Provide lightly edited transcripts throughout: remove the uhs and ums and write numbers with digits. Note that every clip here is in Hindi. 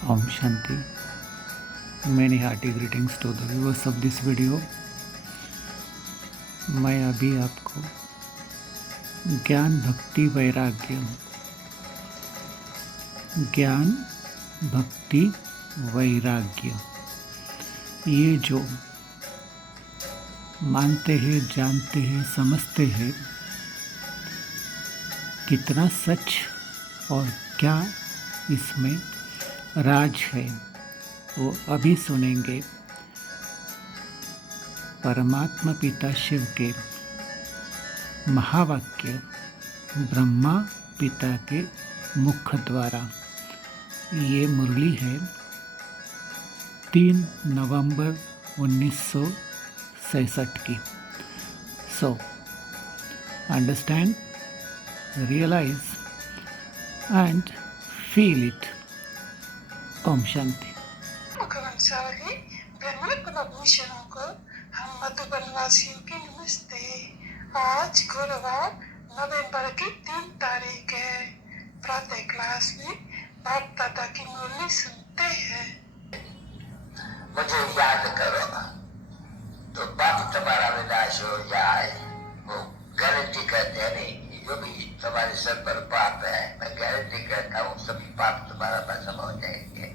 Om Shanti. Many hearty greetings to the viewers of this video. मैं अभी आपको ज्ञान भक्ति वैराग्य ये जो मानते हैं, जानते हैं, समझते हैं, कितना सच और क्या इसमें राज है वो अभी सुनेंगे परमात्मा पिता शिव के महावाक्य ब्रह्मा पिता के मुख द्वारा। ये मुरली है 3 नवंबर 1966 की। So understand, realise and feel it. ओम शांति। मुख्यमंत्री ब्रह्म कुलभूषणों को हम मधुबन वासियों की नमस्ते। आज गुरुवार नवंबर की 3 तारीख है। प्रातः क्लास में बाप दादा की मुरली सुनते हैं। मुझे याद करो तो पाप तुम्हारा विनाश हो जाए। वो गारंटी करते हैं नहीं, जो भी तुम्हारे सर पर पाप है, मैं गारंटी करता हूँ सभी पाप तुम्हारा भस्म हो जाएंगे।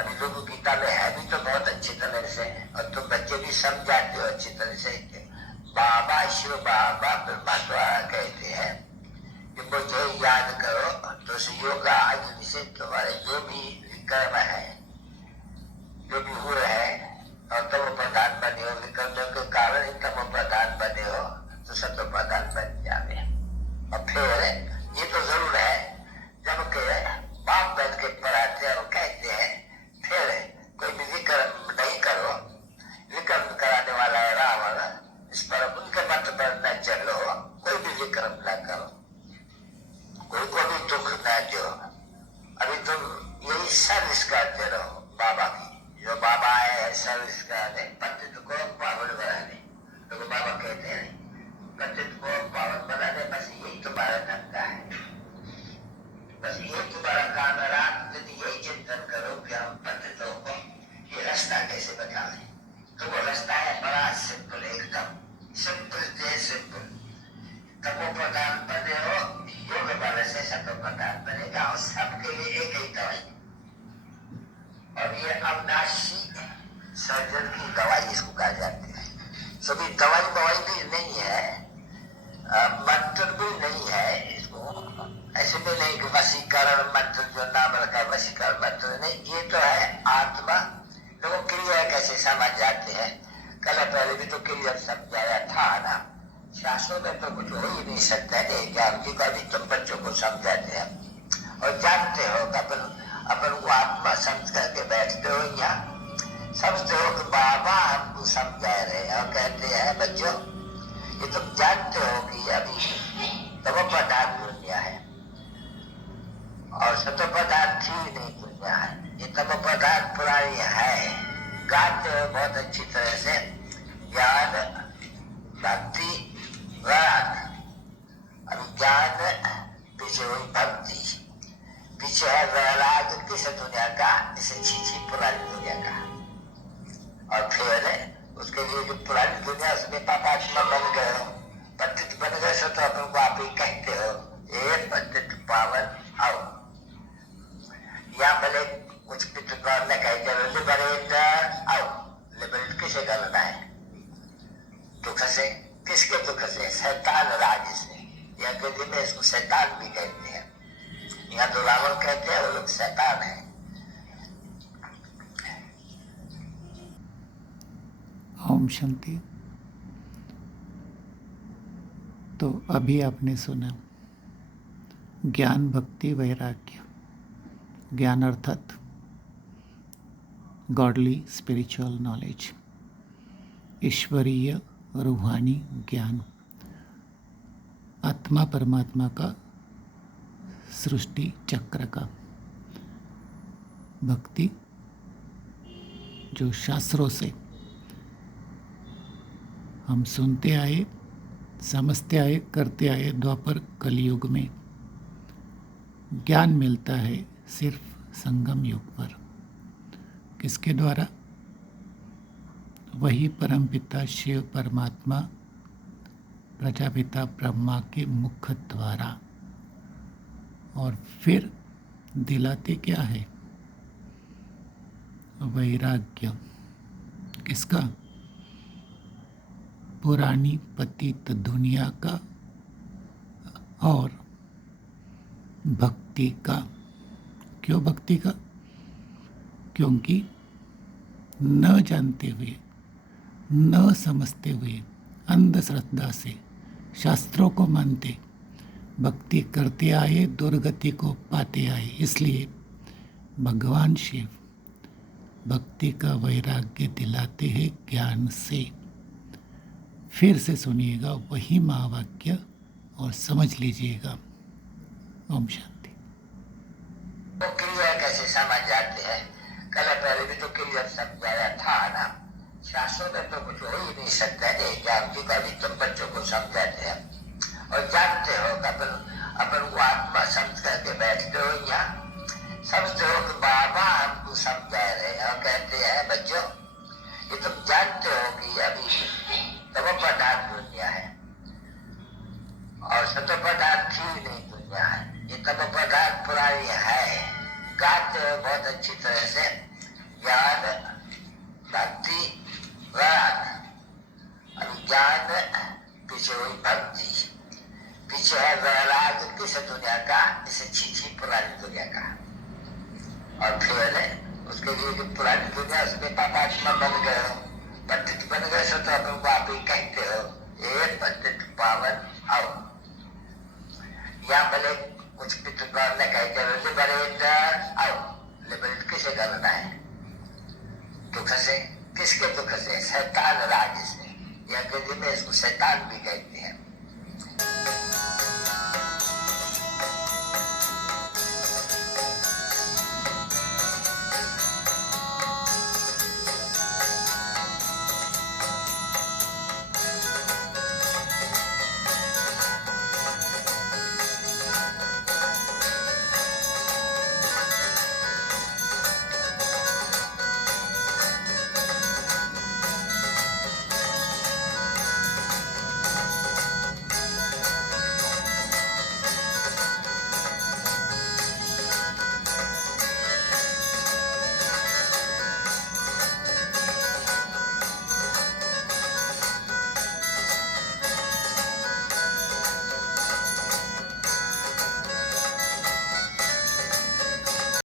अभी लोगों की किताबें है भी तो बहुत अच्छी तरह से, और तुम बच्चे भी समझाते हो अच्छी तरह से। बाबा शिव बाबा ब्रह्मा द्वारा कहते हैं कि मुझे याद करो तो योग आज से तुम्हारे जो भी कर्म है, जो भी हुए हैं, और तम प्रधान बने हो, विकर्मों के कारण ही तम प्रधान बने हो, तो सत्व प्रधान बन जावे। और फिर ये तो जरूर है, जब के बाप बैठ के पढ़ाते हैं और कहते हैं फिर कोई भी विक्रम नहीं करो, विक्रम कराने वाला है रावण, इस पर उनके मत पर न चलो, कोई भी विक्रम न करो, कोई को भी दुख न दो। अभी तुम यही सर्विस करते रहो बाबा की, जो बाबा है सर्विस करने, पंडित को पावन बनाने। तो बाबा कहते हैं पंडित को पावन बनाने, बस यही तुम्हारा धंधा है, बस यही तुम्हारा काम है। रात दिन यही चिंतन करो कि हम पंडितों को ये रास्ता कैसे बताएं। तो वो रास्ता है बड़ा सिंपल, एकदम सिंपल से सिंपल। तपो प्रधान बने हो, योग बल से सतो प्रधान बनेगा, और सबके लिए एक ही दवाई। और ये अविनाशी सर्जन की दवाई इसको कहा जाती है। सभी दवाई भी नहीं है, मंत्र भी नहीं है इसको, ऐसे भी नहीं कि वशीकरण मंत्र जो नाम रखा वशीकरण मंत्र नहीं, ये तो है आत्मा। लोग क्रिया कैसे समझ जाते हैं, कल पहले भी तो क्रिया समझाया था ना। शास्त्रों में तो कुछ हो ही नहीं सकता है, ज्ञान की का भी तुम बच्चों को समझाते हैं और जानते हो। अपन वो आत्मा समझ करके बैठते हो, यहाँ समझते हो कि बाबा हमको समझा रहे हैं, और कहते हैं बच्चों ये तुम जानते हो कि अभी तब प्रधान दुनिया है और सतो प्रधान थी नहीं दुनिया है। ये तब प्रधान पुरानी है, गाते हो बहुत अच्छी तरह से। ज्ञान भक्ति वैराग, अभी ज्ञान पीछे हुई भक्ति, पीछे है वैराग किस दुनिया का, इसे छीछी पुरानी दुनिया का। और फिर उसके लिए जो पुरानी दुनिया, उसमें पापात्मा बन गए हो, पंडित बन गए सो तो अपन को आप ही कहते हो ये पंडित पावन आओ। या भले कुछ पितृकार ने कहे चलो लिबरेटर आओ। लिबरेट किसे करना है? दुख से। किसके दुख से? शैतान राज से। या अंग्रेजी में इसको शैतान भी कहते हैं, यहाँ तो रावण कहते हैं, वो लोग शैतान है। ओम शांति। तो अभी आपने सुना ज्ञान भक्ति वैराग्य। ज्ञान अर्थात गॉडली स्पिरिचुअल नॉलेज, ईश्वरीय रूहानी ज्ञान, आत्मा परमात्मा का सृष्टि चक्र का। भक्ति जो शास्त्रों से हम सुनते आए, समझते आए, करते आए। द्वापर कलयुग में ज्ञान मिलता है सिर्फ संगम युग पर। किसके द्वारा? वही परमपिता शिव परमात्मा प्रजापिता ब्रह्मा के मुख द्वारा। और फिर दिलाते क्या है? वैराग्य। किसका? पुरानी पतित दुनिया का और भक्ति का। क्यों भक्ति का? क्योंकि न जानते हुए, न समझते हुए, अंधश्रद्धा से, शास्त्रों को मानते, भक्ति करते आए, दुर्गति को पाते आए। इसलिए भगवान शिव भक्ति का वैराग्य दिलाते हैं ज्ञान से। फिर से सुनिएगा वही महावाक्य और समझ लीजिएगा। ओम शांति। तो क्लियर कैसे समझ जाते हैं? कल पहले भी तो क्लियर समझाया था ना। शास्त्रों में तो कुछ हो ही नहीं सकता है। ज्ञान जी का भी तुम बच्चों को समझाते हैं और जानते हो अपन को आत्मा समझ करके बैठते हो यहाँ, समझते हो कि बाबा हमको समझा रहे हैं और कहते हैं बच्चों ये तुम जानते हो कि अभी तब पदार्थ दुनिया है और सतो पदार्थ ही नहीं दुनिया है। ये तब पदार्थ पुरानी है। गाते हो बहुत अच्छी तरह से, ज्ञान भक्ति वैराग। अभिज्ञान पीछे हुई भक्ति, पीछे है वैराग। किस दुनिया का? इसे छी पुरानी दुनिया का। और फिर उसके लिए जो पुरानी दुनिया उसमें पापात्मा बन गए हो, पंडित बन गए सो तो अपन को आप ही कहते हो ये पंडित पावन आओ। या भले कुछ पितृ ने कहते